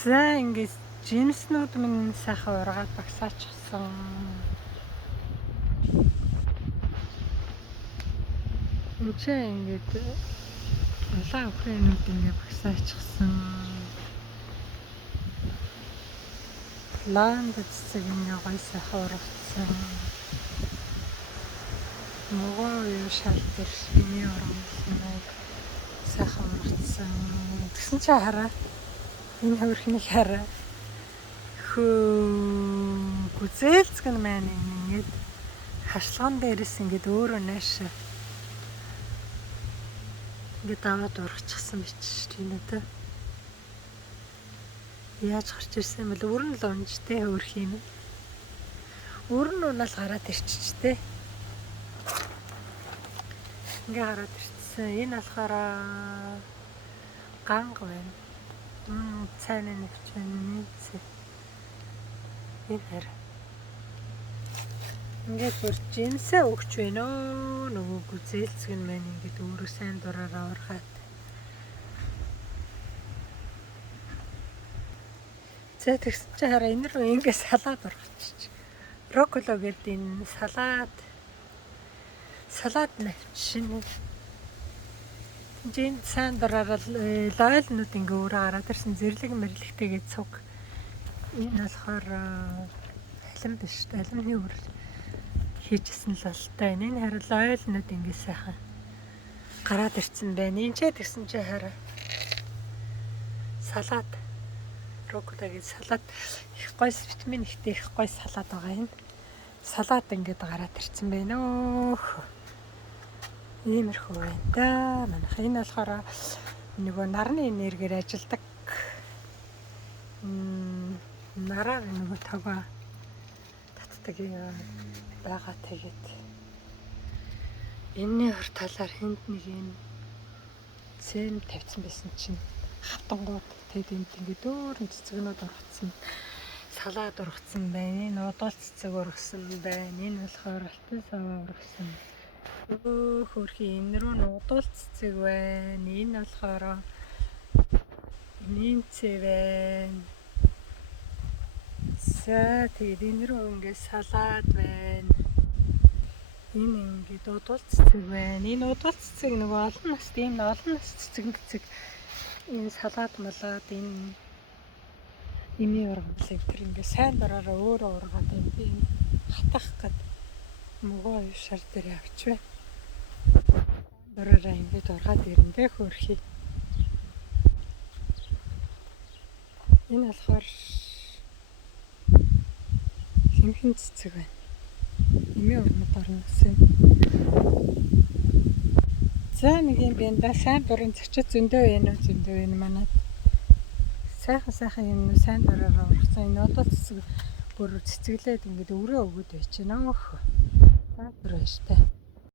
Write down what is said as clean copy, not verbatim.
За ингээд жинснүүд минь сайхан ургаад багсаачихсан. Энд ингээд улаан өхрийнүүд ингээд багсаачихсан. Ланд цэцэг ингээд гоё сайхан ургацсан. Могоо юу шал дээр миний ургасан сайхан ургацсан. Тэгсэн чи хараа. Энэ хөрхнийг хараа. Гүзээлцгэн маань ингээд хашлаган дээрээс ингээд өөрөө нааш ингээд аваад ургачихсан биш тийм үү те. Яаж гарч ирсэн бэл өрн л унжтэй хөрх юм. Өрн унаал гараад ирчихтэй. Ингээ гараад ирчихсэн. Энэ болохоор ганга байна. Цайны нэвч байна. Энэ хараа. Ингээд бүр жинсээ өгч байна өө. Нөгөө гүзээлцэг нь маань ингээд өөрөө сайн дураараа ургаад. За тэгсэн чи хараа энэ рүү ингээд салаад ургачих. Брокколи гэдэг энэ салаад навчин. Жин сайн дураараа лойлнууд ингээ өөрөө гараад ирсэн зэрлэг мэрлэгтэйгээ цуг. Энэ болохоор алим биш үү? Алимны үр хийжсэн л болтой. Энэ хараа лойлнууд ингээ сайхан гараад ирсэн байна. Энд ч тэгсэн чи хараа салаад брокколи салаад их гоё витамин ихтэй их гоё салаад байгаа юм. Салаад ингээд гараад ирсэн байна өө. Иймэрхүү байна да. Манайх энэ болохоор нөгөө нарны энергиэр ажилладаг. Нараа нөгөө тагаа татдаг байгаа тэгээд энэний хөр талаар хэнд нэг юм цэм тавьсан байсан чинь хатангууд тэгээд энд ингээд дөөрн цэцгнүүд ургацсан. Салаад ургацсан байна. Энэ удуул цэцэг ургасан байна. Энэ болохоор алтан саваа ургасан. Хөрхи энэ рүү удуул цэцэг байна. Энэ болохоор нэмцээ байна. За тэгээд энэ рүү ингээд салаад байна. Энэ ингээд удуул цэцэг байна. Энэ удуул цэцэг нөгөө олон нас тийм олон нас цэцэг энэ салаад малаад энэ ими ургамлыг тэр ингээд сайн дураараа өөрөө ургаад юм би хатах гээд могоо шар дээр авч байна. Дураараа ингээд ургаад ирэндээ хөрхи. Энэ болохоор хэмхэн цэцэг байна. Ими урмад орносон. За нэг юм байна да. Сайн дурын зочид зөндөө байна уу? Зөндөө байна манад. Сайхан юм сайн дураараа ургасан. Энэ удаа цэцэг бүр цэцэглээд ингээд өрөө өгöd байж байна. За бүр баяртай.